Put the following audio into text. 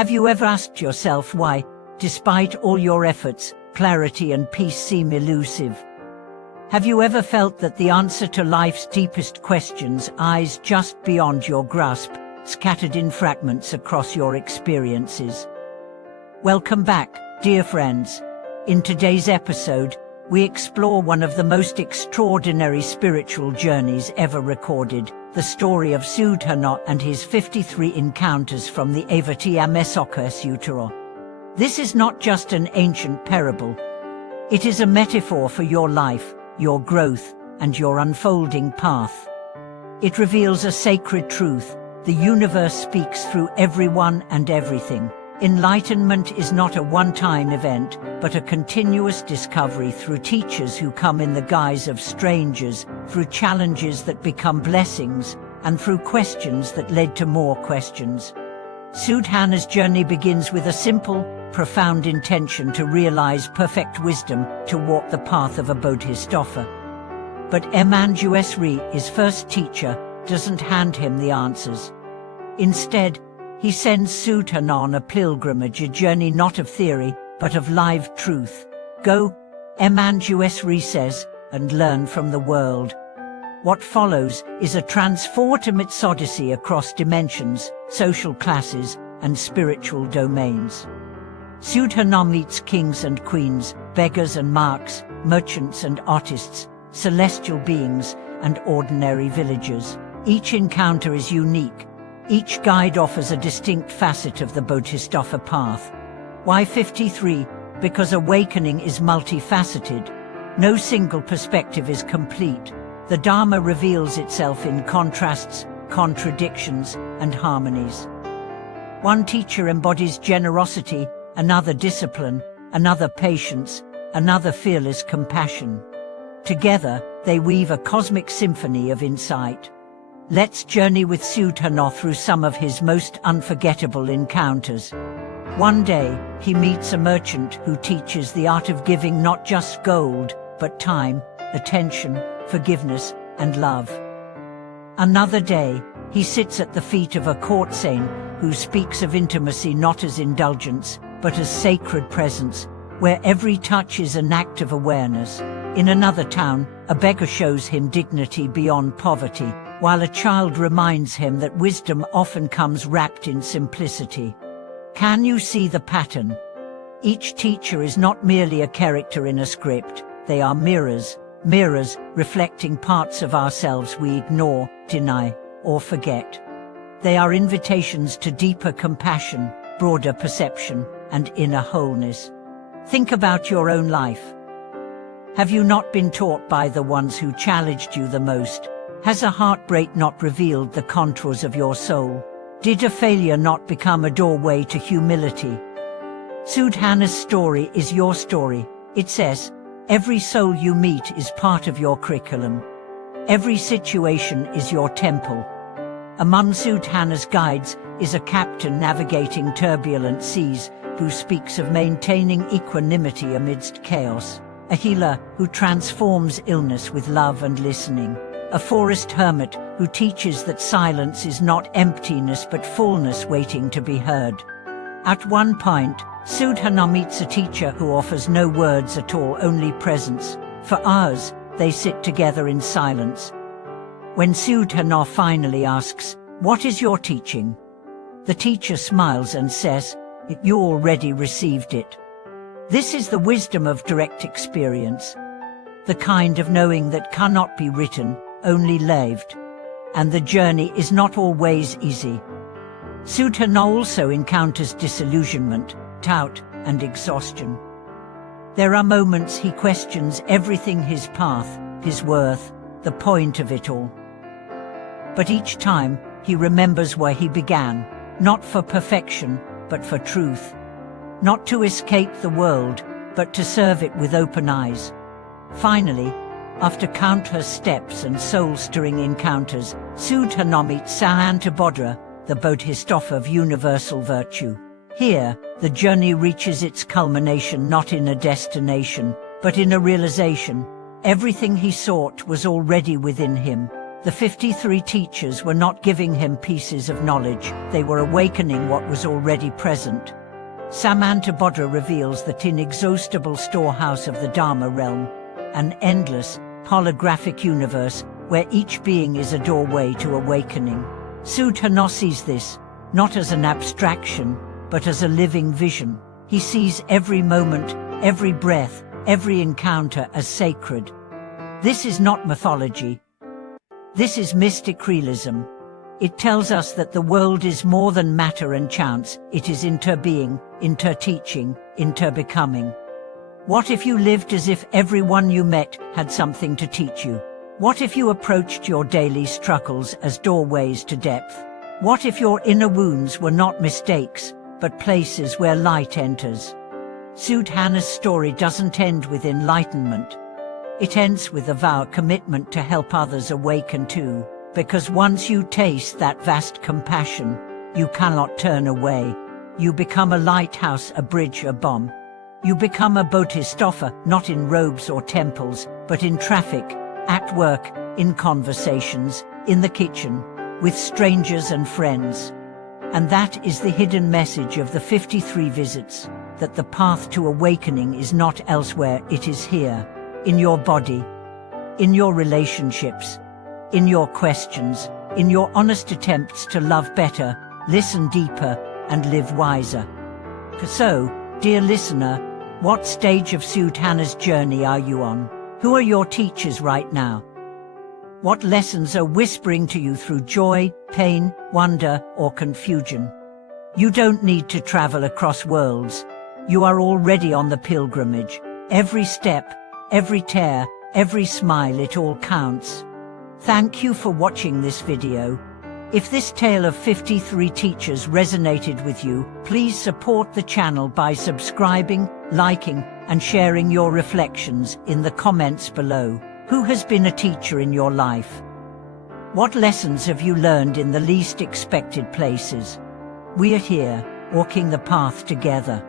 Have you ever asked yourself why, despite all your efforts, clarity and peace seem elusive? Have you ever felt that the answer to life's deepest questions lies just beyond your grasp, scattered in fragments across your experiences? Welcome back, dear friends. In today's episode, we explore one of the most extraordinary spiritual journeys ever recorded, the story of Sudhana and his 53 encounters from the Avatya Mesoka Sutra. This is not just an ancient parable. It is a metaphor for your life, your growth, and your unfolding path. It reveals a sacred truth: the universe speaks through everyone and everything. Enlightenment is not a one-time event, but a continuous discovery through teachers who come in the guise of strangers, through challenges that become blessings, and through questions that led to more questions. Sudhana's journey begins with a simple, profound intention to realize perfect wisdom, to walk the path of a bodhisattva. But Encoun, his first teacher, doesn't hand him the answers. Instead, he sends Sudhana on a pilgrimage, a journey not of theory, but of live truth. Go, Encoun says, and learn from the world. What follows is a transformative odyssey across dimensions, social classes, and spiritual domains. Sudhana meets kings and queens, beggars and monks, merchants and artists, celestial beings, and ordinary villagers. Each encounter is unique. Each guide offers a distinct facet of the bodhisattva path. Why 53? Because awakening is multifaceted. No single perspective is complete. The Dharma reveals itself in contrasts, contradictions, and harmonies. One teacher embodies generosity, another discipline, another patience, another fearless compassion. Together, they weave a cosmic symphony of insight. Let's journey with Sudhana through some of his most unforgettable encounters. One day, he meets a merchant who teaches the art of giving not just gold, but time, attention, forgiveness, and love. Another day, he sits at the feet of a courtesan who speaks of intimacy not as indulgence, but as sacred presence, where every touch is an act of awareness. In another town, a beggar shows him dignity beyond poverty, while a child reminds him that wisdom often comes wrapped in simplicity. Can you see the pattern? Each teacher is not merely a character in a script, they are mirrors reflecting parts of ourselves we ignore, deny, or forget. They are invitations to deeper compassion, broader perception, and inner wholeness. Think about your own life. Have you not been taught by the ones who challenged you the most? Has a heartbreak not revealed the contours of your soul? Did a failure not become a doorway to humility? Sudhana's story is your story. It says, every soul you meet is part of your curriculum. Every situation is your temple. Among Sudhana's guides is a captain navigating turbulent seas who speaks of maintaining equanimity amidst chaos. A healer who transforms illness with love and listening. A forest hermit who teaches that silence is not emptiness but fullness waiting to be heard. At one point, Sudhana meets a teacher who offers no words at all, only presence. For hours, they sit together in silence. When Sudhana finally asks, "What is your teaching?" the teacher smiles and says, "You already received it." This is the wisdom of direct experience. The kind of knowing that cannot be written, only lived. And the journey is not always easy. Sudhana also encounters disillusionment, doubt, and exhaustion. There are moments he questions everything: his path, his worth, the point of it all. But each time, he remembers where he began, not for perfection, but for truth. Not to escape the world, but to serve it with open eyes. Finally, after countless steps and soul-stirring encounters, Sudhana meets Santibodhra, the bodhisattva of universal virtue. Here, the journey reaches its culmination not in a destination, but in a realization. Everything he sought was already within him. The 53 teachers were not giving him pieces of knowledge, they were awakening what was already present. Samantabhadra reveals that inexhaustible storehouse of the Dharma realm, an endless, holographic universe where each being is a doorway to awakening. Sudhana sees this, not as an abstraction, but as a living vision. He sees every moment, every breath, every encounter as sacred. This is not mythology. This is mystic realism. It tells us that the world is more than matter and chance. It is interbeing, interteaching, interbecoming. What if you lived as if everyone you met had something to teach you? What if you approached your daily struggles as doorways to depth? What if your inner wounds were not mistakes, but places where light enters? Sudhana's story doesn't end with enlightenment. It ends with a vow commitment to help others awaken too, because once you taste that vast compassion, you cannot turn away. You become a lighthouse, a bridge, a bomb. You become a bodhisattva, not in robes or temples, but in traffic, at work, in conversations, in the kitchen, with strangers and friends. And that is the hidden message of the 53 visits, that the path to awakening is not elsewhere, it is here, in your body, in your relationships, in your questions, in your honest attempts to love better, listen deeper, and live wiser. So, dear listener, what stage of Sudhana's journey are you on? Who are your teachers right now? What lessons are whispering to you through joy, pain, wonder, or confusion? You don't need to travel across worlds. You are already on the pilgrimage. Every step, every tear, every smile, it all counts. Thank you for watching this video. If this tale of 53 teachers resonated with you, please support the channel by subscribing, liking, and sharing your reflections in the comments below. Who has been a teacher in your life? What lessons have you learned in the least expected places? We are here, walking the path together.